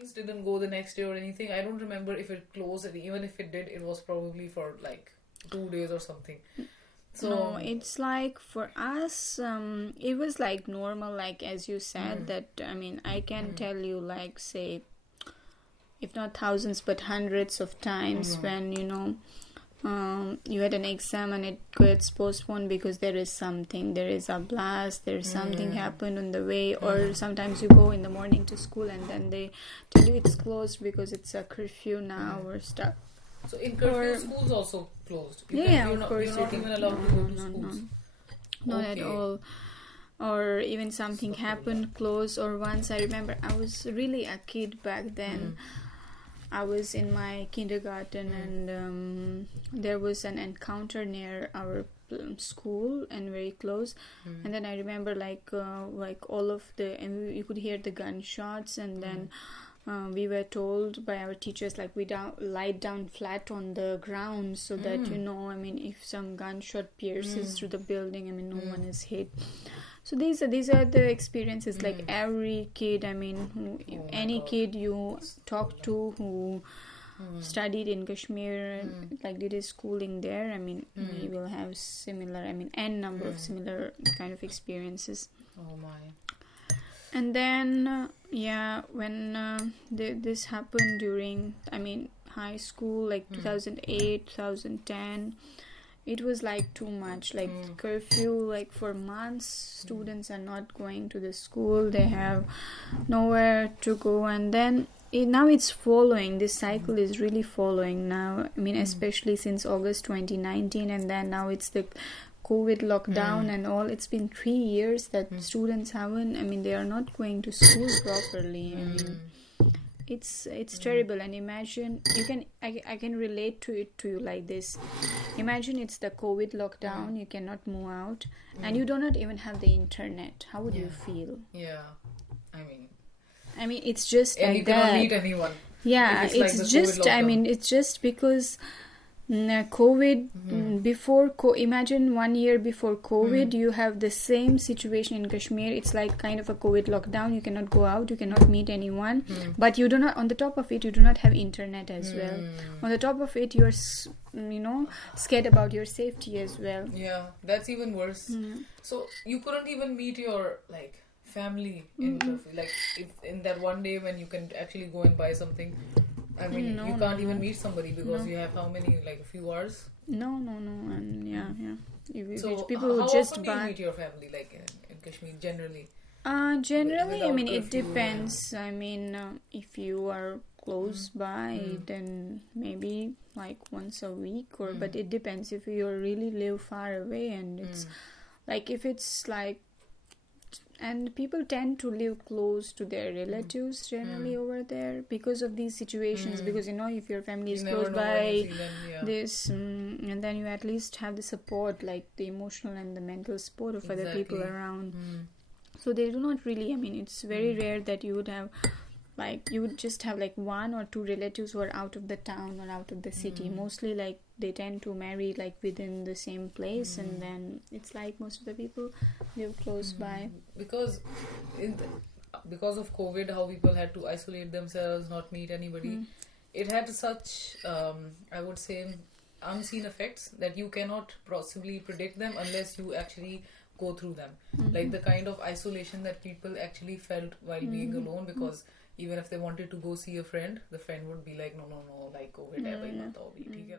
students didn't go the next day or anything. I don't remember if it closed, and even if it did, it was probably for like 2 days or something. So No, it's like for us, it was like normal, like as you said, that I mean, I can tell you, like, say, if not thousands, but hundreds of times when you had an exam and it gets postponed because there is a blast, there is something happened on the way, or sometimes you go in the morning to school and then they tell you it's closed because it's a curfew now or stuff. So in curfew, schools also closed. Of course. You're not even allowed to go to schools. Not at all. Or even something happened close. Or once I remember, I was really a kid back then. I was in my kindergarten and there was an encounter near our school and very close. And then I remember like all of and you could hear the gunshots, and then we were told by our teachers, like, we lie down flat on the ground so that I mean, if some gunshot pierces through the building, I mean, no one is hit. So these are the experiences, like every kid, I mean, any kid you talk to who studied in Kashmir, like did his schooling there, I mean, he will have similar, I mean, n number of similar kind of experiences. Oh my. And then, when this happened during, I mean, high school, like 2008, 2010, it was like too much. Like curfew, like for months, students are not going to the school. They have nowhere to go. And then now it's following. This cycle is really following now. I mean, especially since August 2019, and then now it's the COVID lockdown and all. It's been 3 years that students haven't, I mean, they are not going to school properly. I mean, it's terrible. And imagine, I can relate to you like this. Imagine it's the COVID lockdown, you cannot move out, and you do not even have the internet. How would you feel? Yeah, I mean, it's just and like you cannot that. meet anyone. Yeah, it's it's like just, I mean, it's just because COVID, before imagine 1 year before COVID, you have the same situation in Kashmir. It's like kind of a COVID lockdown. You cannot go out, you cannot meet anyone, but you do not, on the top of it, you do not have internet as well. On the top of it, you're scared about your safety as well. Yeah, that's even worse. So you couldn't even meet your like family in curfew, like in that one day when you can actually go and buy something. I mean, you can't even meet somebody because you have how many, like a few hours? No, and So people how just often do you meet your family, like in Kashmir, generally? Generally, I mean, it curfew, depends. I mean, if you are close by, then maybe like once a week, or but it depends if you really live far away, and it's like if it's like. And people tend to live close to their relatives generally over there because of these situations. Because if your family is close by, this, and then you at least have the support, like the emotional and the mental support of other people around. So they do not really. I mean, it's very rare that you would have, like, you would just have like one or two relatives who are out of the town or out of the city. Mostly, like, they tend to marry like within the same place, and then it's like most of the people live close by. Because because of COVID, how people had to isolate themselves, not meet anybody, it had such I would say unseen effects that you cannot possibly predict them unless you actually go through them. Like the kind of isolation that people actually felt while being alone, because even if they wanted to go see a friend, the friend would be like, no, like COVID hai bhai, mat aao bhi, theek hai.